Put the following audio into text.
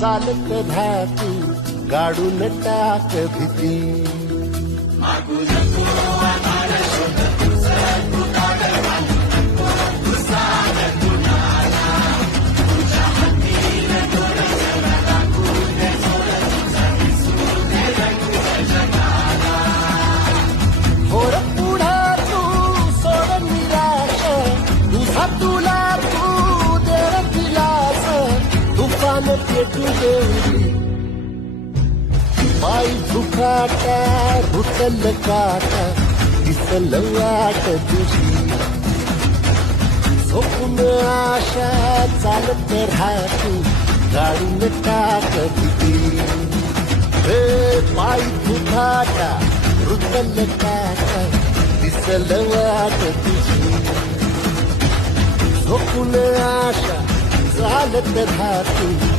चालत धाती गाडून टाक भीती. तुफान पाय झुकाटा भुकल काटा दिसल वाट तुझी. झोपून आशा चालत राहतू गाडून टाक किती हे पाय दुखाटा भुकल काटा दिसल वाट तुझी. झोपून आशा चालत राहतू